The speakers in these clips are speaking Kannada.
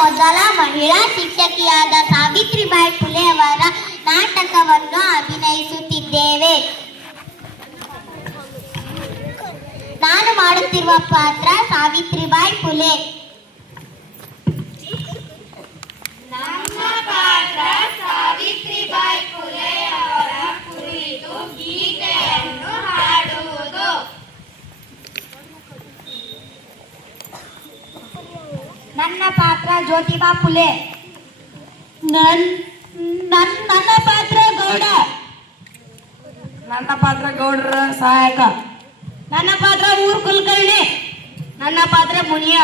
ಮೊದಲ ಮಹಿಳಾ ಶಿಕ್ಷಕಿಯಾದ ಸಾವಿತ್ರಿಬಾಯಿ ಫುಲೆ ಅವರ ನಾಟಕವನ್ನು ಅಭಿನಯಿಸುತ್ತಿದ್ದೇವೆ. ನಾನು ಮಾಡುತ್ತಿರುವ ಪಾತ್ರ ಸಾವಿತ್ರಿಬಾಯಿ ಫುಲೆ. ನಮ್ಮ ಪಾತ್ರ ಸಾವಿತ್ರಿಬಾಯಿ ಫುಲೆ ಅವರ ಕುರಿತು ಗೀತೆಯನ್ನು ಹಾಡುವುದು. ನನ್ನ ಪಾತ್ರ ಜ್ಯೋತಿಬಾ ಫುಲೆ. ನನ್ನ ಪಾತ್ರ ಗೌಡ. ನನ್ನ ಪಾತ್ರ ಗೌಡರ ಸಹಾಯಕ. ನನ್ನ ಪಾತ್ರ ಊರ್ ಕುಲಕರ್ಣಿ. ನನ್ನ ಪಾತ್ರ ಮುನಿಯ.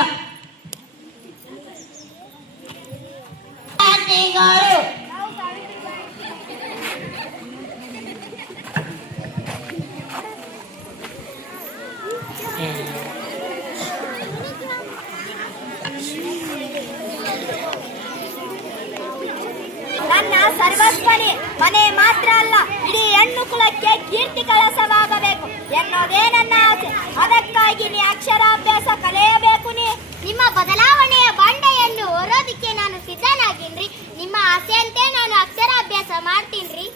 ನನ್ನ ಸರ್ವಸ್ವನೇ ಮನೆ ಮಾತ್ರ ಅಲ್ಲ, ಇಡೀ ಹೆಣ್ಣು ಕುಲಕ್ಕೆ ಕೀರ್ತಿ ಕಳಸವಾಗಬೇಕು ಎನ್ನುವುದೇ ನನ್ನ ಆಸೆ. ಅದಕ್ಕಾಗಿ ನೀ ಅಕ್ಷರಾಭ್ಯಾಸ ಕಲಿಯಬೇಕು. ನಿಮ್ಮ ಬದಲಾವಣೆಯ ಬಂಡೆಯನ್ನು ಹೊರೋದಿಕ್ಕೆ ನಾನು ಸಿದ್ಧನಾಗಿನ್ರಿ. ನಿಮ್ಮ ಆಸೆಯಂತೆ ನಾನು ಅಕ್ಷರಾಭ್ಯಾಸ ಮಾಡ್ತೀನ್ರಿ.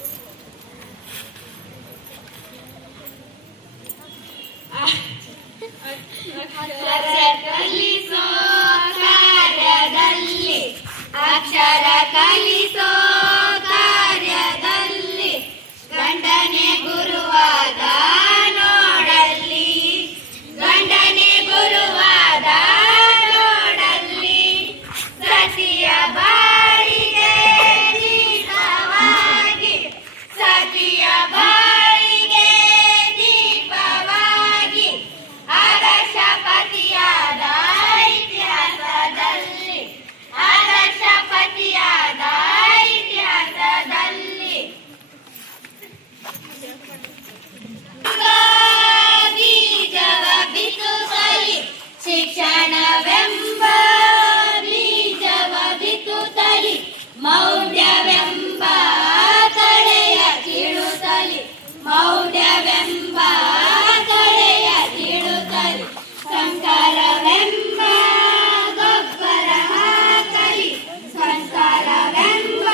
ಅಕ್ಷರ ಕಲಿಸೋ ಕಾರ್ಯದಲ್ಲಿ ಗಂಡನೆ ಗುರುವಾದ ನೋಡಲ್ಲಿ, ಗಂಡನೆ ಗುರುವಾದ ನೋಡಲ್ಲಿ, ಸತಿಯ ಬಾಳಿಗೆ ದೀಪವಾಗಿ, ಸತಿಯ ಬಾಳಿಗೆ ದೀಪವಾಗಿ, ಆದರ್ಶಪತಿಯಾದ ಇತಿಹಾಸದಲ್ಲಿ, ಆದರ್ಶಪತಿಯಾದ ಇತಿಹಾಸದಲ್ಲಿ ಬೀಜವ ಬಿತ್ತುತ್ತಲಿ, ಶಿಕ್ಷಣವೆಂಬ ಬೀಜವ ಬಿತ್ತುತ್ತಲಿ, ಮೌಢ್ಯವೆಂಬ ಕಳೆಯ ಕೀಳುತ್ತಲಿ, ಮೌಢ್ಯವೆಂಬ ಕಳೆಯ ಕೀಳುತ್ತಲಿ, ಸಂಸ್ಕಾರವೆಂಬ ಗೊಬ್ಬರ ಹಾಕಲಿ, ಸಂಸ್ಕಾರವೆಂಬ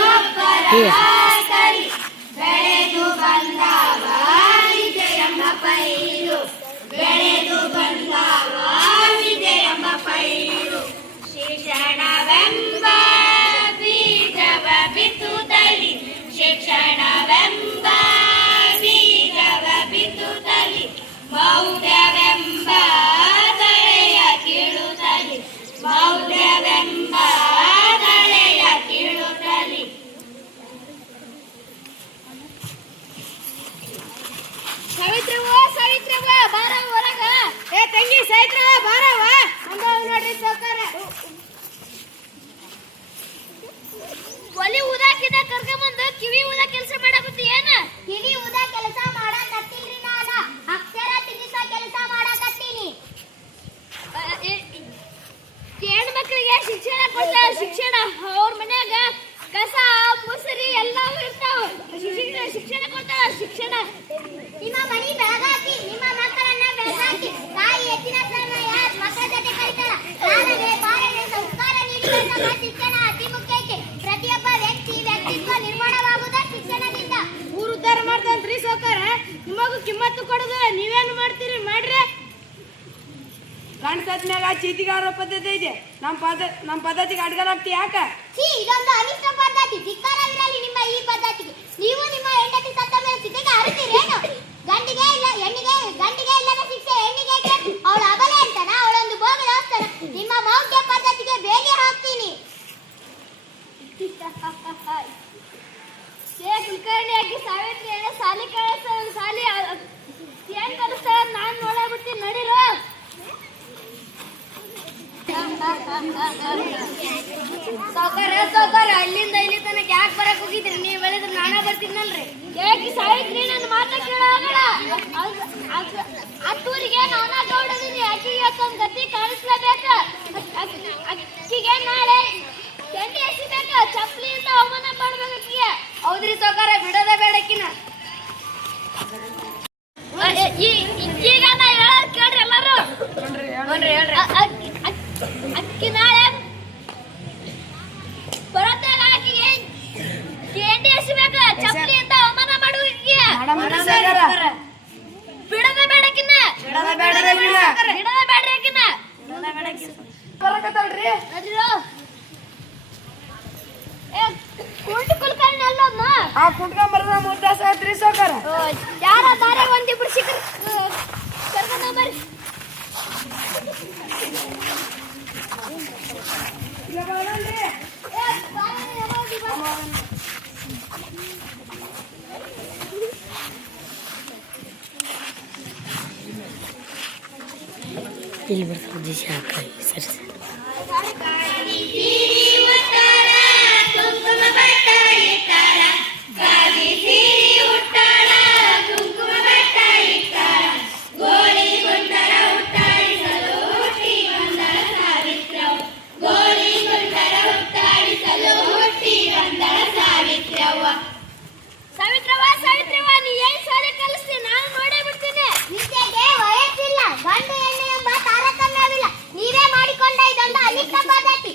ಗೊಬ್ಬರ ಹಾಕಲಿ, ಬೆಳೆದು ಬಂದವ ವಿಜಯಮ್ಮ ಪೈರು, ಬೆಳೆದು ಬಂದವ ವಿಜಯಮ್ಮ ಪೈರು, ಶಿಕ್ಷಣವೆಂಬ ಬೀಜವ ಬಿತ್ತುತ್ತಲಿ, ಶಿಕ್ಷಣವೆಂಬ ಬೀಜವ ಬಿತ್ತುತ್ತಲಿ, ಮೌಢ್ಯವೆಂಬ ಕಳೆಯ ಕೀಳುತ್ತಲಿ, ಮೌಢ್ಯವೆಂಬ ಕಳೆಯ ಕೀಳುತ್ತಲಿ. ಸಾವಿತ್ರವ ಬಾರವ ಹೊರಗ. ಏ ತಂಗಿ ಸಾವಿತ್ರವ ಬಾರವ. ನೋಡ್ರಿ ಸೌಕರ್ಯ ಒಲಿ ಊದಾಕಿದ ಕರ್ಕೊಂಬಂದು ಕಿವಿ ಊದಾ ಕೆಲಸ ಮಾಡಕತ್ತಿ ಏನ? ಕಿವಿ ಊದ ಕೆಲಸ ಮಾಡಕತ್ತೀನ್ರಿ. ನಾನು ಅಕ್ಷರ ತಿಳಿಸ ಕೆಲಸ ಮಾಡಕತ್ತೀನಿ. ಹೆಣ್ಣು ಮಕ್ಕಳಿಗೆ ಶಿಕ್ಷಣ ಕೊಡ್ತಾರ. ಶಿಕ್ಷಣ ಅವ್ರ ಮನ್ಯಾಗ ಕಸ ಮುಸರಿ ಎಲ್ಲವೂ ಇರ್ತಾವ. ಶಿಕ್ಷಣ ಕೊಡ್ತಾರ. ಶಿಕ್ಷಣ ನಿಮ್ಮ ಮನಿ ಬೆಳಗಾಕಿ, ನಿಮ್ಮ ಮಕ್ಕಳನ್ನ ಬೆಳಗಾಕಿ. ತಾಯಿ ಹೆಚ್ಚಿನ ಸಮಯ ಮಕ್ಕಳ ಜೊತೆ ಕಳಿತಾಳ. ಲಾಲನೆ ಪಾಲನೆ ಸಂಸ್ಕಾರ ನೀಡಿದಾಗ ಶಿಕ್ಷಣ ಅತಿ ಮುಖ್ಯ ಐತೆ. ಪ್ರತಿಯೊಬ್ಬ ವ್ಯಕ್ತಿತ್ವ ನಿರ್ಮಾಣವಾಗುವುದ ಶಿಕ್ಷಣದಿಂದ. ಊರು ಉದ್ಧಾರ ಮಾಡ್ತಾನ್ರಿ ಸೌಕಾರ. ನಿಮಗೂ ಕಿಮ್ಮತ್ತು ಕೊಡುದು ನೀವೇನು ಮಾಡ್ತೀರಿ ಮಾಡ್ರಿ. ಗಂಡಸತ್ನಾಗ ಚೀಟಿಗಾರ ಪದ್ಧತಿ ಐತೆ. ನಮ್ಮ ಪದ್ಧತಿಗೆ ಅಡ್ಗಲಾಗ್ತಿ ಯಾಕ? ಇದೊಂದು ಅನಿಷ್ಟ ಪದ್ಧತಿ. ಧಿಕ್ಕಾರವಿರಲಿ ನಿಮ್ಮ ಈ ಪದ್ಧತಿಗೆ. ನೀವು ನಿಮ್ಮ ಹೆಂಡತಿ ಸತ್ತ ಮೇಲೆ ಚಿತೆಗೆ ಹರಿತೀರೇನು? ಗಂಡಿಗೆ ಇಲ್ಲ ಹೆಣ್ಣಿಗೆ, ಗಂಡಿಗೆ ಇಲ್ಲದ ಶಿಕ್ಷೆ ಹೆಣ್ಣಿಗೆ. ಅವಳು ಅಬಲೆ ಅಂತನ? ಅವಳೊಂದು ಭೋಗದ ವಸ್ತನ. ನಿಮ್ಮ ಮೌಢ್ಯ ಪದ್ಧತಿಗೆ ಬೇಗೆ ಹಾಕ್ತೀನಿ. ಕುಲಕರ್ಣಿಯಾಗಿ ಸಾವಿತ್ರಿ ಹೇಳ ಸಾಲಿ ಕಳಿಸ ಸಾಲಿ ಏನ್ ಕಲಿಸ್ತಾರ ನಾನ್ ನೋಡಬಿಡ್ತೀನಿ ನಡೀರೋ. ಸೌಕರ್ಯ ಅಲ್ಲಿಂದ ಇಲ್ಲಿ ತನಕ ಯಾಕೆ ಬರಕ್ ಹೋಗಿದ್ರಿ? ನೀವು ಹೇಳಿದ್ರೆ ನಾನೇ ಬರ್ತೀನಲ್ರಿ. ಯಾಕೆ ಸಾವಿತ್ರಿ ನನ್ನ ಮಾತ್ರ ಕೇಳೋಗಲ್ಲ. ಅತ್ತೂರಿಗೆ ನಾನಾ ಗೌಡದೀನಿ. ಅಕ್ಕಿಗೆ ತನ್ನ ಗತಿ ಕಾಣಿಸ್ಲೇಬೇಕ. ಅಕ್ಕಿಗೆ ನಾಳೆ ಚಂಡಿ ಎಸಿಬೇಕ. ಚಪ್ಪಲಿಯಿಂದ ಅವಮಾನ ಮಾಡ್ಬೇಕು ಅಕ್ಕಿಗೆ. ಹೌದ್ರಿ ಸೌಕರ್ಯ ಬಿಡೋದ ಬೇಡಕ್ಕಿನ. ಈಗ ನಾ ಹೇಳೋದ್ ಕೇಳ್ರಿ ಎಲ್ಲಾರು. ಅಕ್ಕಿ ನಾಳೆ ಮಾಡಕತ್ತಾಳ್ರಿ ಅದ್ರೋ ಏ ಕುಂಟು ಕುಲ್ಕರ್ಣಿ ಅಲ್ಲೋದ್ನ ಆ ಕುಂಟ್ಕೊಂಬರ್ದ ಮುದ್ದಾಸ ಆತ್ರಿ ಸಾವ್ಕಾರ ಯಾರ ದಾರ್ಯಾಗ ಒಂದಿಬ್ರು ಸಿಕ್ಕರು ಕರ್ಕೊಂಡ್ ಬರ್ರಿ ಇಲ್ಲ ಬಾಳಲ್ರಿ ಏ ಬಾರಣ್ಣ, ಯಾವಾಗ ಬಾ. ಇಲ್ಲಿ ಬರ್ತಾವ ದಿಶೆ ಹಾಕಿ ಸರಿ ಸರಿ ಸಾವಿತ್ರವ್ವ ಸಾವಿತ್ರವ್ವ ನೀ ಏನ್ ಸಾಲಿ ಕಲಿಸ್ತಿ ನಾನು ನೋಡೇ ಬಿಡ್ತೀನಿ ವಿದ್ಯೆಗೆ ವಯಸ್ಸಿಲ್ಲ ಗಂಡು ಹೆಣ್ಣು ಎಂಬ ತಾರತಮ್ಯವಿಲ್ಲ ನೀವೇ ಮಾಡಿಕೊಂಡ ಇದೊಂದು ಅನಿಷ್ಟ ಪದ್ಧತಿ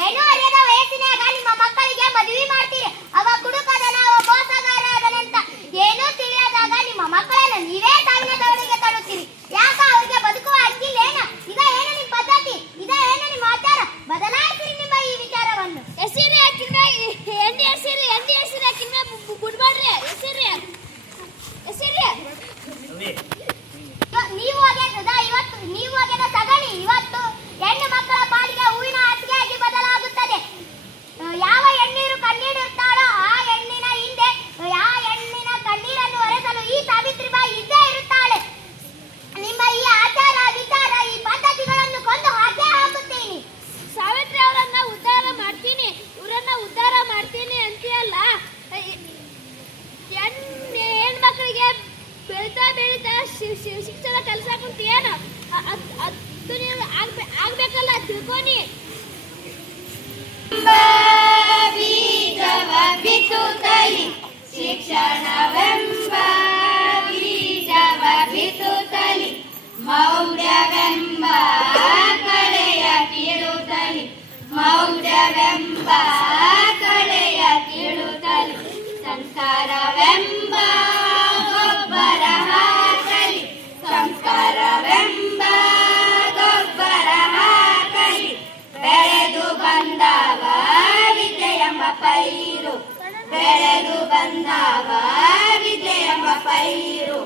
ಏನೂ ಅರಿಯದ ವಯಸ್ಸಿನಾಗ ನಿಮ್ಮ ಮಕ್ಕಳಿಗೆ ಮದುವೆ ಮಾಡ್ತೀರಿ ಅವ ಕುಡುಕದನ ಅವ ಮೋಸಗಾರ ಅದನಂತ ಏನೂ ತಿಳಿಯದಾಗ ನಿಮ್ಮ ಮಕ್ಕಳನ್ನ ನೀವೇ ಸಾವಿನ ದವಡೆಗೆ ತರುತ್ತೀರಿ ಯಾಕ ಅವ್ರಿಗೆ ಬದುಕುವ ಹಕ್ಕಿಲ್ಲೇನ ಇದ ಏನು ನಿಮ್ಮ ಪದ್ಧತಿ ಇದ ಏನು ನಿಮ್ಮ ಆಚಾರ ಬದಲಾಯಿಸಿರಿ ನಿಮ್ಮ ಈ ವಿಚಾರವನ್ನು ಹೆಸರಿ ಹಾಕಿನ ಎಣ್ಣೆ ಹೆಸರಿ ಹಾಕಿನ ಬಿಡ್ಬಾಡ್ರಿ ಹೆಸರಿ ನೀವು ಇವತ್ತು ನೀವು ಒಗೆದ ಸಗಣಿ ಇವತ್ತು ಹೆಣ್ಣು ಮಕ್ಕಳ ಪಾಲಿಗೆ ಹೂವಿನ ಹಾಸಿಗೆಯಾಗಿ ಬದಲಾಗುತ್ತದೆ ಯಾವ ಹೆಣ್ಣೀರು ಕಣ್ಣೀರಿರ್ತಾಳೋ ಆ ಹೆಣ್ಣಿನ ಹಿಂದೆ ಆ ಹೆಣ್ಣಿನ ಕಣ್ಣೀರನ್ನು ಒರೆಸಲು ಈ ಸಾವಿತ್ರಿಬಾಯಿ ಇದ್ದೇ ಇರುತ್ತಾಳೆ ನಿಮ್ಮ ಈ ಆಚಾರ ವಿಚಾರ ಈ ಪದ್ಧತಿಗಳನ್ನು ಕೊಂದು ಹಾಕೇ ಹಾಕುತ್ತೀನಿ ಸಾವಿತ್ರಿ ಅವರನ್ನ ಉದ್ಧಾರ ಮಾಡ್ತೀನಿ ಇವರನ್ನ ಉದ್ಧಾರ ಮಾಡ್ತೀನಿ ಅಂತೀಯಲ್ಲ ಹೆಣ್ಮಕ್ಳಿಗೆ ಬೆಳಿತಾ ಶಿಕ್ಷಣ ಕಲ್ಸಾಕಂತೀಯೇನು ಅದು ನೀವು ಆಗ್ಬೇಕಲ್ಲ ತಿಳ್ಕೊನಿ ಬೀಜವ ಬಿತ್ತುತ್ತಲಿ ಶಿಕ್ಷಣವೆಂಬ ಬೀಜವ ಬಿತ್ತುತ್ತಲಿ ಮೌಢ್ಯವೆಂಬ ಕಳೆಯ ಕೀಳುತ್ತಲಿ ಮೌಢ್ಯವೆಂಬ ಕಳೆಯ ಕೀಳುತ್ತಲಿ ಸಂಸ್ಕಾರವೆಂಬ ಗೊಬ್ಬರ ಹಾಕಲಿ ಸಂಸ್ಕಾರವೆಂಬ ಗೊಬ್ಬರ ಹಾಕಲಿ ಬೆಳೆದು ಬಂದವ ವಿದ್ಯೆ ಎಂಬ ಪೈರು ಬೆಳೆದು ಬಂದವ ವಿದ್ಯೆ ಎಂಬ ಪೈರು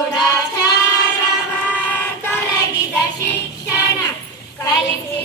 ಮೌಢಾಚಾರವ ತೊಲಗಿದ ಶಿಕ್ಷಣ ಕಲಿಸಿ